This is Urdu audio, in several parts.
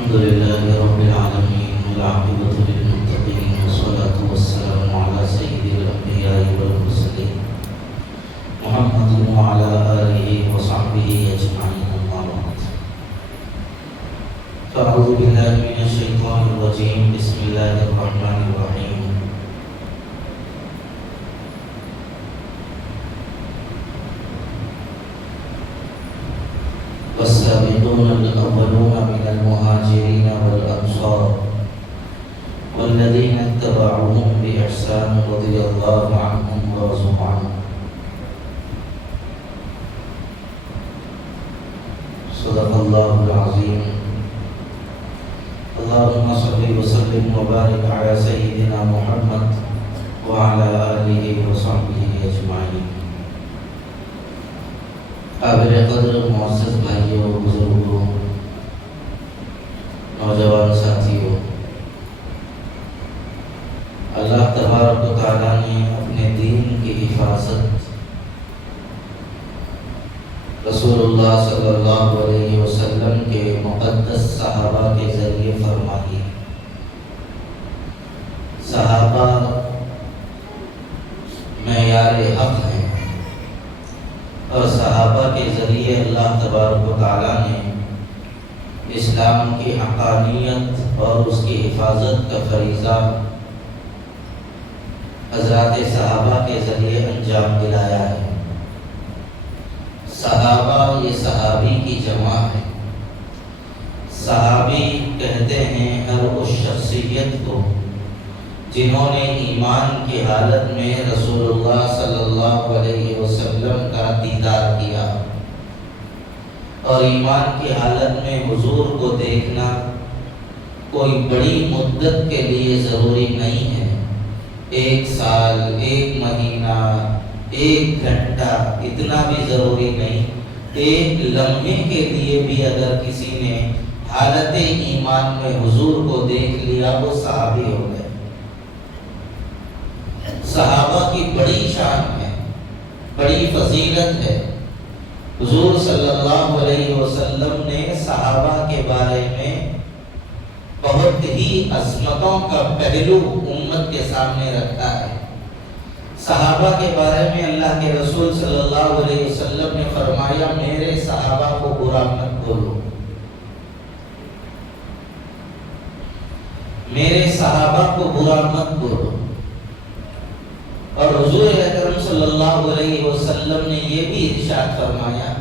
الحمد لله رب العالمين والعاقبة للمتقين والصلاة والسلام على سيد الأنبياء والمرسلين محمد وعلى آله وصحبه أجمعين أما بعد فأعوذ بالله من الشيطان الرجيم بسم الله الرحمن الرحيم والسابقون الأولون من المهاجرين والأنصار والذين اتبعوهم بإحسان رضي الله عنهم ورضوا عنه صدق الله العظيم اللهم صل وسلم وبارك على سيدنا محمد وعلى آله وصحبه أجمعين قابل قدر معزز بھائیوں بزرگوں نوجوان ساتھیوں، اللہ تبارک و تعالیٰ نے اپنے دین کی حفاظت رسول اللہ صلی اللہ علیہ وسلم کے مقدس صحابہ کے ذریعے فرمائی۔ صحابہ معیار حق ہیں اور صحابہ کے ذریعے اللہ تبارک و تعالیٰ نے اسلام کی حقانیت اور اس کی حفاظت کا فریضہ حضرات صحابہ کے ذریعے انجام دلایا ہے۔ صحابہ یہ صحابی کی جمع ہے۔ صحابی کہتے ہیں ہر اس شخصیت کو جنہوں نے ایمان کی حالت میں رسول اللہ صلی اللہ علیہ وسلم کا دیدار کیا، اور ایمان کی حالت میں حضور کو دیکھنا کوئی بڑی مدت کے لیے ضروری نہیں ہے۔ 1 سال، 1 مہینہ، 1 گھنٹہ اتنا بھی ضروری نہیں۔ 1 لمحے کے لیے بھی اگر کسی نے حالت ایمان میں حضور کو دیکھ لیا وہ صحابی ہو گئے۔ صحابہ کی بڑی شان ہے، بڑی فضیلت ہے۔ حضور صلی اللہ علیہ وسلم نے صحابہ کے بارے میں بہت ہی عظمتوں کا پہلو امت کے سامنے رکھا ہے۔ صحابہ کے بارے میں اللہ کے رسول صلی اللہ علیہ وسلم نے فرمایا، میرے صحابہ کو برا مت بولو، میرے صحابہ کو برا مت بولو۔ اور حضور اکرم صلی اللہ علیہ وسلم نے یہ بھی ارشاد فرمایا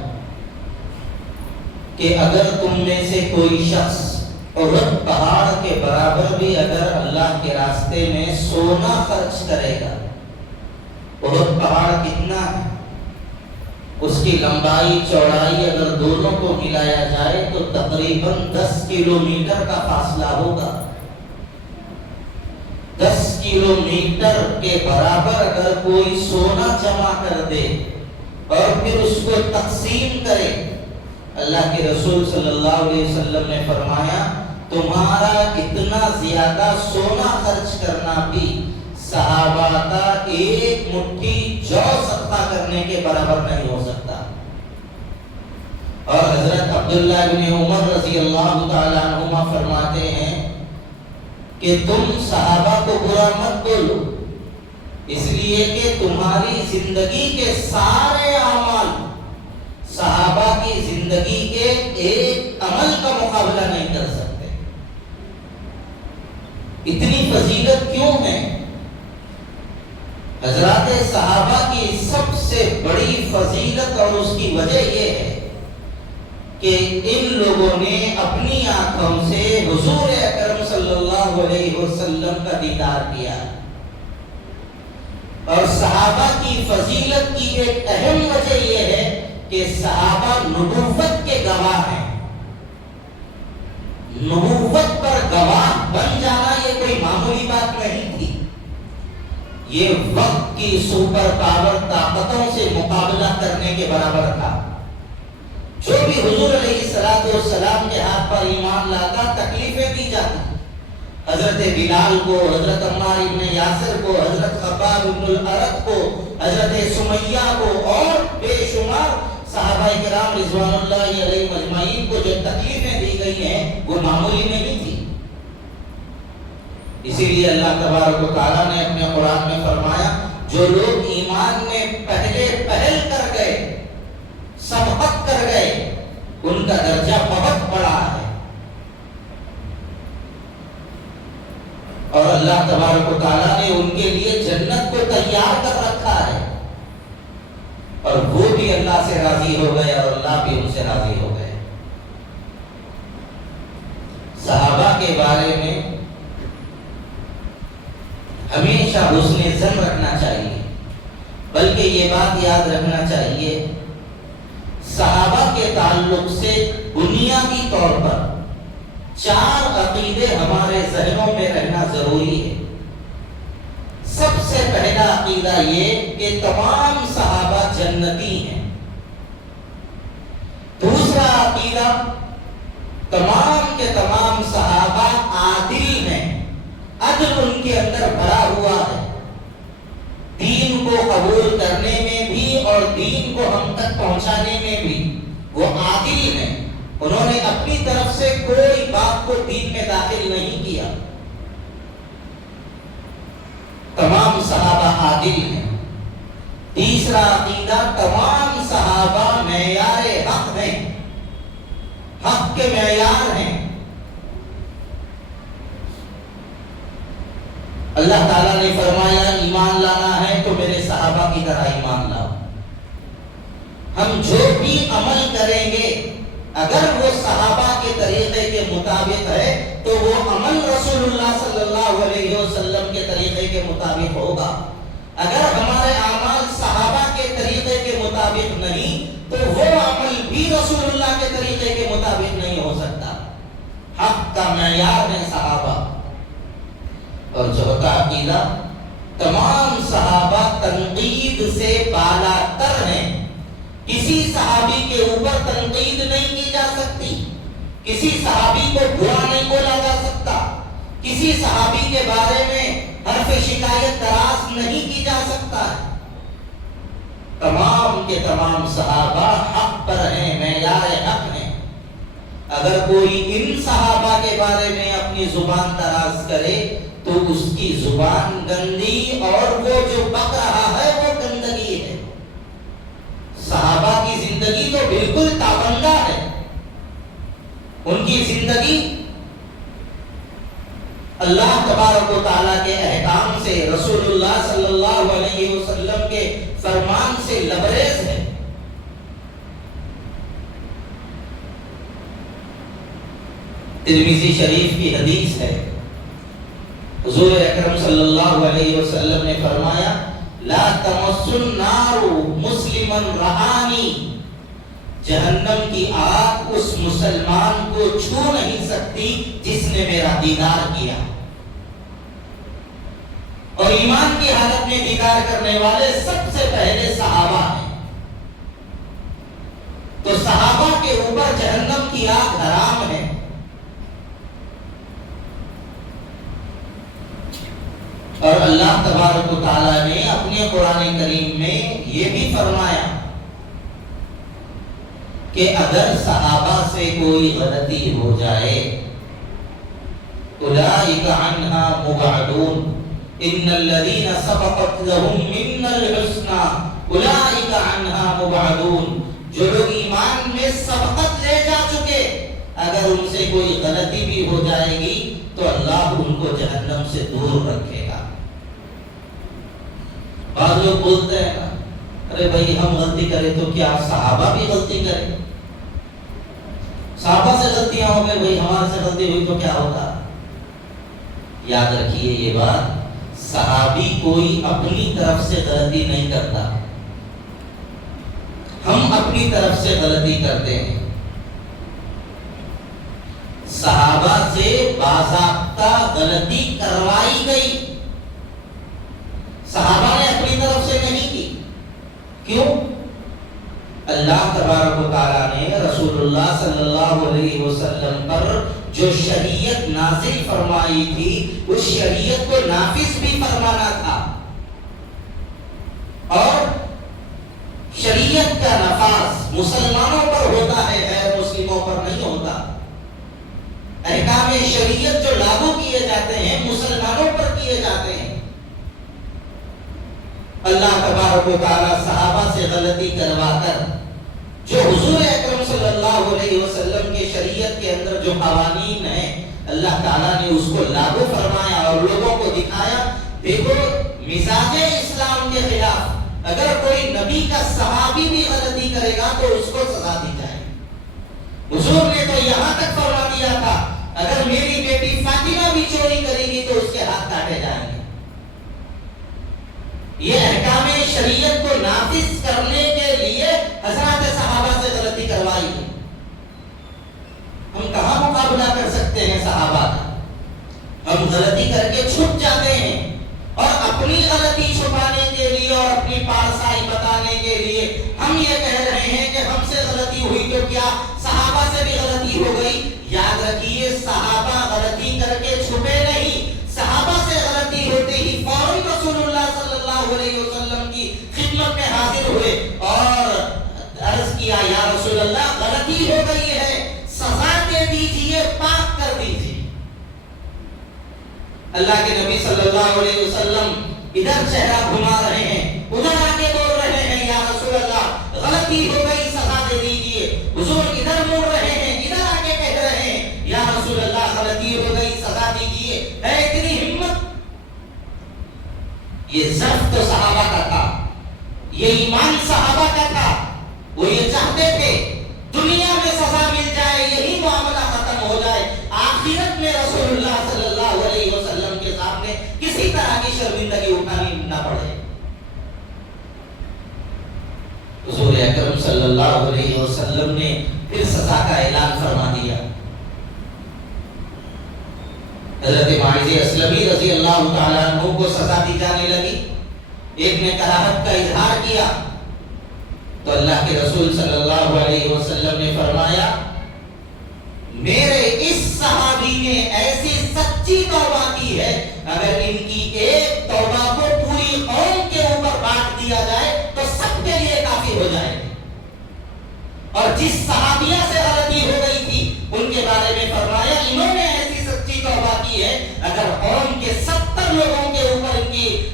کہ اگر تم میں سے کوئی شخص احد پہاڑ کے برابر بھی اگر اللہ کے راستے میں سونا خرچ کرے گا، احد پہاڑ کتنا ہے، اس کی لمبائی چوڑائی اگر دونوں کو ملایا جائے تو تقریباً 10 کلومیٹر کا فاصلہ ہوگا۔ 10 کلومیٹر کے برابر اگر کوئی سونا جمع کر دے اور پھر اس کو تقسیم کرے، اللہ کے رسول صلی اللہ علیہ وسلم نے فرمایا تمہارا اتنا زیادہ سونا خرچ کرنا بھی صحابہ کا 1 مٹھی جو صدقہ کرنے کے برابر نہیں ہو سکتا۔ اور حضرت عبداللہ بن عمر رضی اللہ تعالیٰ عنہما فرماتے ہیں کہ تم صحابہ کو برا مت بولو، اس لیے کہ تمہاری زندگی کے سارے اعمال صحابہ کی زندگی کے ایک عمل کا مقابلہ نہیں کر سکتے۔ اتنی فضیلت کیوں ہے؟ حضرات صحابہ کی سب سے بڑی فضیلت اور اس کی وجہ یہ ہے کہ ان لوگوں نے اپنی آنکھوں سے حضور اکرم صلی اللہ علیہ وسلم کا دیدار کیا۔ اور صحابہ کی فضیلت کی ایک اہم وجہ یہ ہے کہ صحابہ نبوت کے گواہ ہیں۔ نبوت پر گواہ بن جانا یہ کوئی معمولی بات نہیں تھی، یہ وقت کی سپر پاور طاقتوں سے مقابلہ کرنے کے برابر تھا۔ جو بھی حضور علیہ السلام کے ہاتھ پر ایمان لاتا تکلیفیں دی جاتی، حضرت بلال کو، حضرت عمار ابن یاسر کو، حضرت خباب ابن الارت کو، حضرت سمیہ کو اور بے شمار صحابہ کرام رضوان اللہ علیہ مجمعین کو جو تکلیفیں دی کی گئی ہیں وہ معمولی نہیں تھی. اسی لیے اللہ تبارک و تعالیٰ نے اپنے قرآن میں فرمایا جو لوگ ایمان میں پہلے پہل کر گئے، سبقت کر گئے، ان کا درجہ بہت بڑا ہے. اور اللہ تبارک و تعالیٰ نے ان کے لیے جنت کو تیار کر رکھا ہے، اور وہ بھی اللہ سے راضی ہو گئے اور اللہ بھی ان سے راضی ہو گئے. صحابہ کے بارے میں ہمیشہ حسن ظن رکھنا چاہیے، بلکہ یہ بات یاد رکھنا چاہیے صحابہ کے تعلق سے بنیادی طور پر 4 عقیدے ہمارے ذہنوں میں رہنا ضروری ہے. سب سے پہلا عقیدہ یہ کہ تمام صحابہ جنتی ہیں. دوسرا عقیدہ تمام کے تمام صحابہ عادل ہیں، عدل ان کے اندر بھرا ہوا ہے، دین کو قبول کرنے میں بھی اور دین کو ہم تک پہنچانے میں بھی وہ عادل ہیں. انہوں نے اپنی طرف سے کوئی بات کو دین میں داخل نہیں کیا. تمام صحابہ عادل ہیں. تیسرا عقیدہ تمام صحابہ معیار حق ہیں، حق کے معیار ہیں. اللہ تعالیٰ نے فرمایا ایمان لانا ہے تو میرے صحابہ کی طرح ایمان لاؤ. ہم جو بھی عمل کریں گے اگر وہ صحابہ کے طریقے کے مطابق ہے تو وہ عمل رسول اللہ صلی اللہ علیہ وسلم کے طریقے کے مطابق ہوگا. اگر ہمارے اعمال صحابہ کے طریقے کے مطابق نہیں تو وہ عمل بھی رسول اللہ کے طریقے کے مطابق نہیں ہو سکتا. حق کا معیار ہے صحابہ. اور چوتھا عقیدہ تمام صحابہ تنقید سے بالا تر ہیں. کسی صحابی کے اوپر تنقید نہیں کی جا سکتی، کسی صحابی کو برا نہیں بولا جا سکتا، کسی صحابی کے بارے میں حرف شکایت دراز نہیں کی جا سکتا. تمام کے تمام صحابہ حق پر ہیں، معیار حق ہیں. اگر کوئی ان صحابہ کے بارے میں اپنی زبان دراز کرے تو اس کی زبان گندی اور وہ جو بک رہا ہے وہ گندگی ہے. صحابہ کی زندگی تو بالکل تابندہ ہے. ان کی زندگی اللہ تبارک و تعالیٰ کے احکام سے، رسول اللہ صلی اللہ علیہ وسلم کے فرمان سے لبریز ہے. ترمذی شریف کی حدیث ہے، حضور اکرم صلی اللہ علیہ وسلم نے فرمایا لا تمس النار مسلما رآنی، جہنم کی آگ اس مسلمان کو چھو نہیں سکتی جس نے میرا دیدار کیا. اور ایمان کی حالت میں دیدار کرنے والے سب سے پہلے صحابہ ہیں. تو صحابہ کے اوپر جہنم کی آگ حرام ہے. اور اللہ تبارک و تعالیٰ نے اپنے قرآن کریم میں یہ بھی فرمایا کہ اگر صحابہ سے کوئی غلطی ہو جائے اولئک عنہا مبعدون ان الذین سبقت لهم منا الحسنى اولئک عنہا مبعدون، جو لوگ ایمان میں سبقت لے جا چکے اگر ان سے کوئی غلطی بھی ہو جائے گی تو اللہ ان کو جہنم سے دور رکھے گا. بعض لوگ بولتے ہیں نا ارے بھائی ہم غلطی کریں تو کیا صحابہ بھی غلطی کریں؟ صحابہ سے غلطیاں ہو گئی، بھائی ہمارے سے غلطی ہوئی تو کیا ہوگا؟ یاد رکھیے یہ بات، صحابی کوئی اپنی طرف سے غلطی نہیں کرتا، ہم اپنی طرف سے غلطی کرتے ہیں. صحابہ سے باضابطہ غلطی کروائی گئی، صحابہ نے اپنی طرف سے نہیں کی. کیوں؟ اللہ تبارک و تعالیٰ نے رسول اللہ صلی اللہ علیہ وسلم پر جو شریعت نازل فرمائی تھی اس شریعت کو نافذ بھی فرمانا تھا، اور شریعت کا نفاذ مسلمانوں پر ہوتا ہے، غیر مسلموں پر نہیں ہوتا. احکام شریعت جو لاگو کیے جاتے ہیں مسلمانوں پر کیے جاتے ہیں. اللہ تبارک و تعالیٰ صحابہ سے غلطی کروا کر جو حضور اکرم صلی اللہ علیہ وسلم کے شریعت کے اندر جو قوانین ہیں اللہ تعالیٰ نے اس کو لاگو فرمایا اور لوگوں کو دکھایا. دیکھو مزاج اسلام کے خلاف اگر کوئی نبی کا صحابی بھی غلطی کرے گا تو اس کو سزا دی جائے. حضور نے تو یہاں تک فرما دیا تھا اگر میری بیٹی فاطمہ بھی چوری کرے گی تو اس کے ہاتھ کاٹے جائیں گے. یہ احکام شریعت کو نافذ کرنے کے لیے حضرات صحابہ سے غلطی کروائی ہے. ہم کہاں مقابلہ کر سکتے ہیں صحابہ کا؟ ہم غلطی کر کے چھپ جاتے ہیں اور اپنی غلطی چھپانے کے لیے اور اپنی پارسائی بتانے کے لیے ہم یہ کہہ رہے ہیں کہ ہم سے غلطی ہوئی تو کیا صحابہ سے بھی غلطی ہو گئی؟ یاد رکھیے صحابہ غلطی کر کے چھپے نہیں. صحابہ سے غلطی ہوتے ہی فوراً رسول اللہ صلی اللہ علیہ وسلم کی خدمت میں حاضر ہوئے اور عرض کیا یا رسول اللہ غلطی ہو گئی ہے، سزا دے دیجئے، پاک کر دیجئے. اللہ کے نبی صلی اللہ علیہ وسلم ادھر چہرہ گھما رہے ہیں ادھر آگے بول رہے ہیں یا رسول اللہ غلطی ہو گئی، سزا دے دیجئے. حضور ادھر مڑ رہے ہیں ادھر آگے کہہ رہے ہیں یا رسول اللہ غلطی ہو گئی، سزا دیجئے. ہے اتنی ہمت؟ یہ ضعف تو صحابہ کا تھا، یہ ایمان صحابہ کا تھا. وہ یہ چاہتے تھے دنیا میں سزا مل جائے، یہی معاملہ ختم ہو جائے، آخرت میں رسول اللہ صلی اللہ علیہ وسلم کے سامنے کسی طرح کی شرمندگی اٹھانی نہ پڑے. حضور اکرم صلی اللہ علیہ وسلم نے پھر سزا کا اعلان فرما دیا. حضرت معاذ اسلمی رضی اللہ تعالیٰ عنہ کو سزا دی جانے لگی. ایک نے کراہت کا اظہار کیا تو اللہ کے رسول صلی اللہ علیہ وسلم نے فرمایا میرے اس صحابی نے ایسی سچی توبہ کی ہے اگر ان کی ایک توبہ کو پوری قوم کے اوپر بانٹ دیا جائے تو سب کے لیے کافی ہو جائے. اور جس صحابیہ سے غلطی ہو گئی تھی ان کے بارے میں فرمایا انہوں نے ایسی سچی توبہ کی ہے اگر قوم کے 70 لوگوں کے اوپر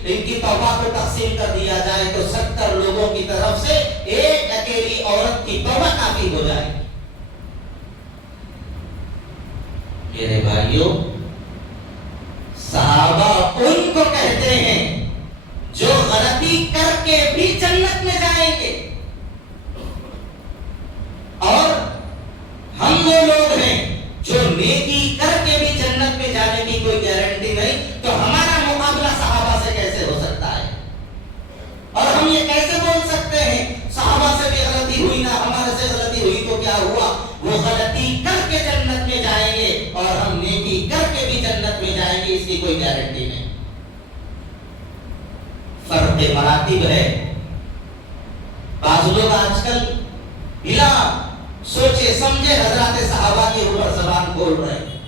ان کی توبہ کو تقسیم کر دیا جائے تو 70 لوگوں کی طرف سے ایک اکیلی عورت کی توبہ کافی ہو جائے. میرے بھائیوں صحابہ ان کو کہتے ہیں جو غلطی کر کے بھی جنت میں جائیں گے، اور ہم وہ لوگ ہیں جو نیکی کر کے بھی جنت میں جانے کی کوئی گارنٹی نہیں. تو ہمارا مقابلہ صحابہ سے کیسے ہو سکتا ہے؟ اور ہم یہ کیسے بول سکتے ہیں صحابہ سے بھی غلطی ہوئی نہ ہمارے سے غلطی ہوئی تو کیا ہوا؟ وہ غلطی کر کے جنت میں جائیں گے اور ہم نیکی کر کے بھی جنت میں جائیں گے، اس کی کوئی گارنٹی نہیں. فرق مراتب ہے. بعض لوگ آج کل بلا سوچے سمجھے حضرات صحابہ کے اوپر زبان کھول رہے ہیں.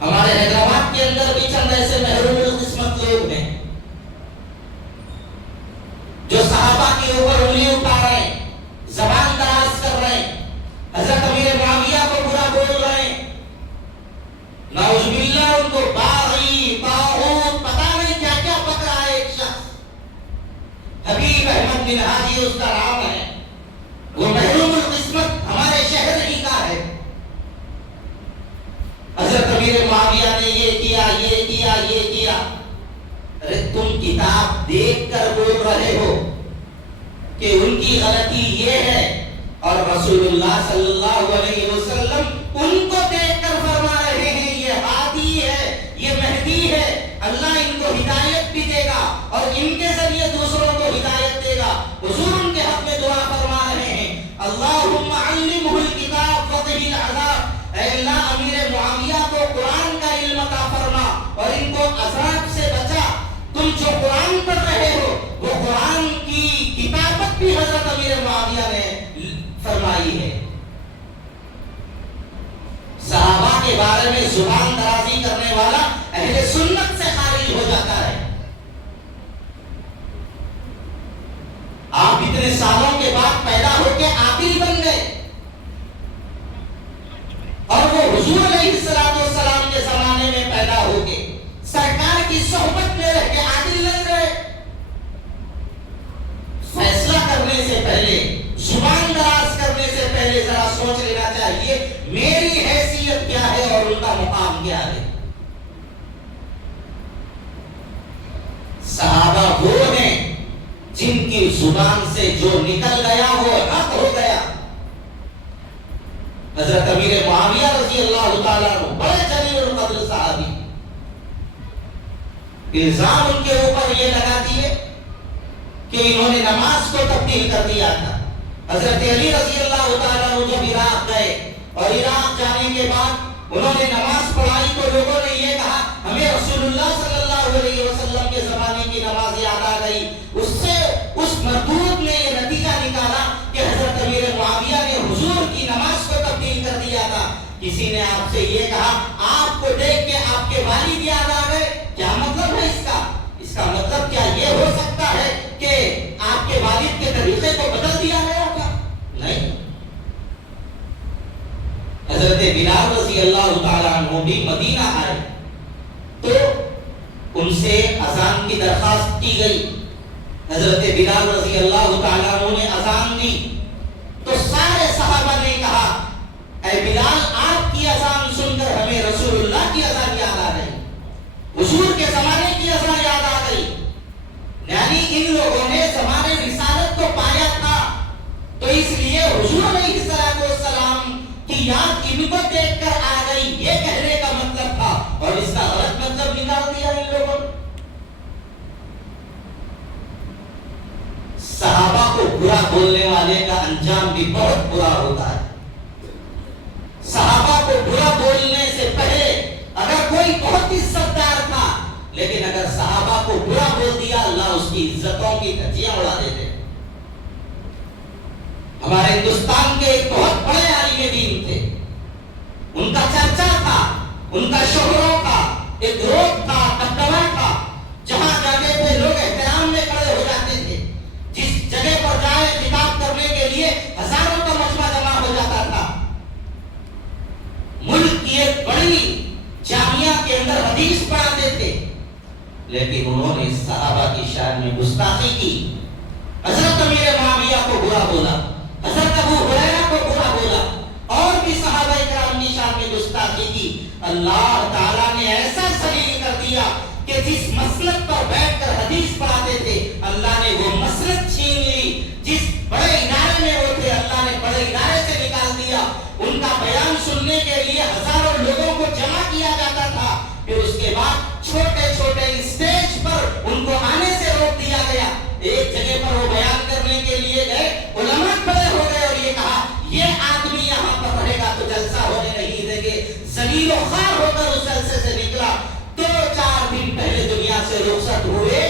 ہمارے حیدرآباد کے اندر بھی چند ایسے محروم القسمت لوگ ہیں جو صحابہ کے اوپر انگلی اٹھا رہے ہیں، زبان دراز کر رہے ہیں، حضرت امیر معاویہ کو برا بول رہے ہیں، نعوذ باللہ ان کو باغی طاغوت پتہ نہیں کیا کیا پک رہا ہے. ایک شخص حبیب احمد بن حاجی اس کا نام ہے، وہ محروم القسمت ہمارے شہر ہی کا ہے. حضرت امیر معاویہ نے یہ کیا یہ کیا یہ کیا. ارے تم کتاب دیکھ کر بول رہے ہو کہ ان کی غلطی یہ ہے اور رسول اللہ صلی اللہ علیہ وسلم ان کو دیکھ کر فرما رہے ہیں یہ ہادی ہے، یہ مہدی ہے، اللہ ان کو ہدایت بھی دے گا اور ان کے ذریعے دوسروں کو ہدایت دے گا. حضور ان کے حق میں دعا فرما رہے ہیں اللہم علمہ الکتاب وقہ العذاب. اے اللہ امیر معاویہ کو قرآن کا علم عطا فرما اور ان کو عذاب سے بچا. تم جو قرآن پڑھ رہے ہو وہ قرآن کی کتابت بھی حضرت امیر معاویہ نے فرمائی ہے. صحابہ کے بارے میں زبان درازی کرنے والا اہل سنت سے خارج ہو جاتا ہے. آپ اتنے سالوں کے بعد پیدا ہو کے عادل بن گئے اور وہ حضور کی صحبت میں رہ کے عادل نہیں رہے. فیصلہ کرنے سے پہلے، زبان دراز کرنے سے پہلے ذرا سوچ لینا چاہیے میری حیثیت کیا ہے اور ان کا مقام کیا ہے. صحابہ وہ ہیں جن کی زبان سے جو نکل گیا وہ حق ہو گیا. حضرت امیر معاویہ رضی اللہ تعالیٰ عنہ بڑے جلیل القدر صحابی، الزام ان کے اوپر یہ لگا دیے کہ انہوں نے نماز کو تبدیل کر دیا تھا. حضرت علی رضی اللہ تعالیٰ عنہ جب عراق گئے اور عراق جانے کے بعد انہوں نے نماز پڑھائی تو لوگوں نے یہ کہا ہمیں رسول اللہ صلی اللہ علیہ وسلم کے زمانے کی نماز یاد آ گئی. اس سے اس مردود نے یہ نتیجہ نکالا کہ حضرت امیر معاویہ نے حضور کی نماز کو تبدیل کر دیا تھا. کسی نے آپ سے یہ کہا آپ کو دیکھ کے آپ کے والد یاد آ گئے، کیا مطلب ہے اس کا؟ اس کا مطلب کیا یہ ہو سکتا ہے کہ آپ کے والد کے طریقے کو بدل دیا گیا تھا؟ نہیں. حضرت بلال رضی اللہ تعالیٰ عنہ بھی مدینہ آئے تو ان سے اذان کی درخواست کی گئی. حضرت بلال رضی اللہ تعالیٰ عنہ نے اذان دی تو سارے صحابہ نے کہا اے بلال آپ کی اذان سن کر ہمیں رسول اللہ کی اذان یاد آ گئی، حضور کے زمانے کی اذان یاد آ گئی. یعنی ان لوگوں نے زمانے رسالت کو پایا تھا تو اس لیے حضور علیہ السلام کی یاد ان کو دیکھ کر آ گئی، یہ کہنے کا مطلب تھا اور اس کا غلط مطلب نکال دیا ان لوگوں نے. صحابہ کو برا بولنے والے کا انجام بھی بہت برا ہوتا ہے. صحابہ کو برا بولنے سے پہلے اگر کوئی بہت عزت دار تھا لیکن اگر صحابہ کو برا بول دیا اللہ اس کی عزتوں کی دھجیاں اڑا دیتے. ہمارے ہندوستان کے ایک بہت بڑے عالم دین تھے، ان کا چرچا تھا، ان کا شہروں کا ایک روپ تھا، دبدبا تھا. جہاں جاتے تھے لوگ احترام میں کھڑے ہو جاتے تھے. جس جگہ پر جائے خطاب کرنے کے لیے ہزاروں کا مجمع جمع ہو جاتا تھا. ملک کی ایک بڑی جامعہ کے اندر حدیث پڑھاتے تھے لیکن انہوں نے صحابہ کی شان میں گستاخی کی. حضرت امیر معاویہ کو برا بولا، حضرت ابو ہریرہ کو برا بولا اور بھی صحابہ کرام کی شان میں گستاخی کی. اللہ تعالیٰ نے ایسا ذلیل کر دیا کہ جس مسلک پر بیٹھ کر حدیث پڑھاتے تھے اللہ نے وہ مسلک چھین لی. جس بڑے ادارے میں وہ تھے اللہ نے بڑے ادارے سے نکال دیا. ان کا بیان سننے کے لیے ہزاروں لوگوں کو جمع کیا جاتا تھا، پھر اس کے بعد چھوٹے چھوٹے اسٹیج پر ان کو آنے سے روک دیا گیا. ایک جگہ پر وہ بیان کرنے کے لیے گئے، علماء کھڑے ہو گئے اور یہ کہا یہ آدمی یہاں پر رہے گا تو جلسہ ہونے نہیں دیں گے. ذلیل و خوار ہو کر اس جلسے سے نکلا. 2-4 دن پہلے دنیا سے رخصت ہوئے.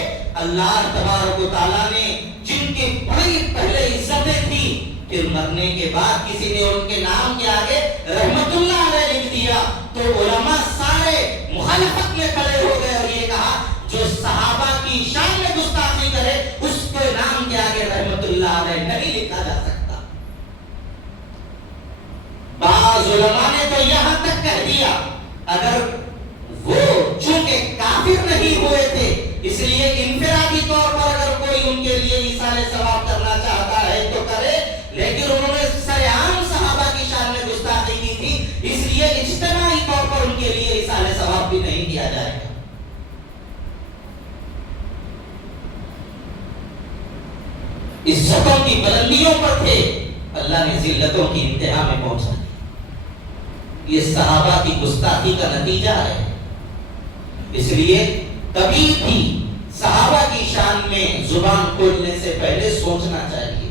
اللہ تبارک و تعالیٰ نے جن کی بڑی پہلے عزتیں تھی پھر مرنے کے بعد کسی نے ان کے نام کے آگے رحمت اللہ علیہ لکھ دیا تو علماء سارے مخالفت میں کھڑے ہو گئے اور یہ کہا جو صحابہ کی شان میں گستاخی کرے اس کے نام کے آگے رحمت اللہ علیہ نہیں لکھا جا سکتا. بعض علماء نے تو یہاں تک کہہ دیا اگر وہ چونکہ کافر نہیں ہوئے تھے اس لیے انفرادی طور پر اگر کوئی ان کے لیے ایصال ثواب کرنا چاہتا ہے تو کرے، لیکن انہوں نے سرعام صحابہ کی شان میں گستاخی کی تھی اس لیے اجتماعی طور پر ان کے لیے ایصال ثواب بھی نہیں کیا جائے گا. عزتوں کی بلندیوں پر تھے، اللہ نے ذلتوں کی انتہا میں پہنچا دیا. یہ صحابہ کی گستاخی کا نتیجہ ہے. اس لیے کبھی بھی صحابہ کی شان میں زبان کھولنے سے پہلے سوچنا چاہیے.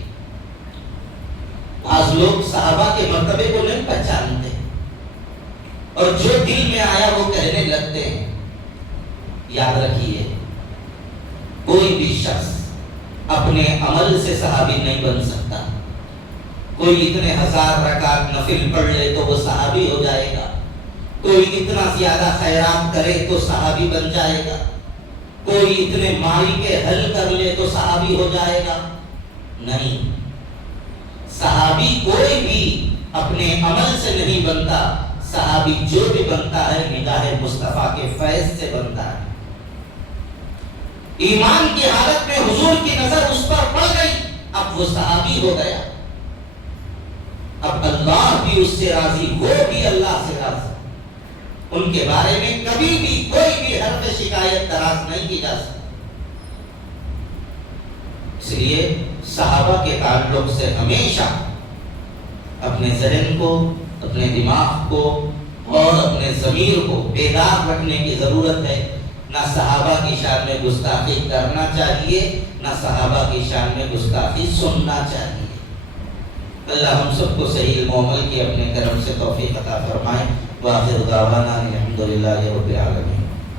بعض لوگ صحابہ کے مرتبے کو نہیں پہچانتے اور جو دل میں آیا وہ کہنے لگتے ہیں. یاد رکھیے کوئی بھی شخص اپنے عمل سے صحابی نہیں بن سکتا. کوئی اتنے 1000 رکعت نفل پڑھ لے تو وہ صحابی ہو جائے گا، کوئی اتنا زیادہ خیرات کرے تو صحابی بن جائے گا، کوئی اتنے مائی کے حل کر لے تو صحابی ہو جائے گا. نہیں، صحابی کوئی بھی اپنے عمل سے نہیں بنتا. صحابی جو بھی بنتا ہے نگاہ مصطفیٰ کے فیض سے بنتا ہے. ایمان کی حالت میں حضور کی نظر اس پر پڑ گئی، اب وہ صحابی ہو گیا، اب اللہ بھی اس سے راضی، وہ بھی اللہ سے راضی، ان کے بارے میں کبھی بھی کوئی بھی حرف شکایت دراز نہیں کی جا سکتی۔ اس لیے صحابہ کے تعلق سے ہمیشہ اپنے ذہن کو، اپنے دماغ کو اور اپنے ضمیر کو بیدار رکھنے کی ضرورت ہے۔ نہ صحابہ کی شان میں گستاخی کرنا چاہیے، نہ صحابہ کی شان میں گستاخی سننا چاہیے۔ اللہ ہم سب کو صحیح علم و عمل کی اپنے کرم سے توفیق عطا فرمائے۔ وآخر دعوانا الحمدللہ رب العالمین۔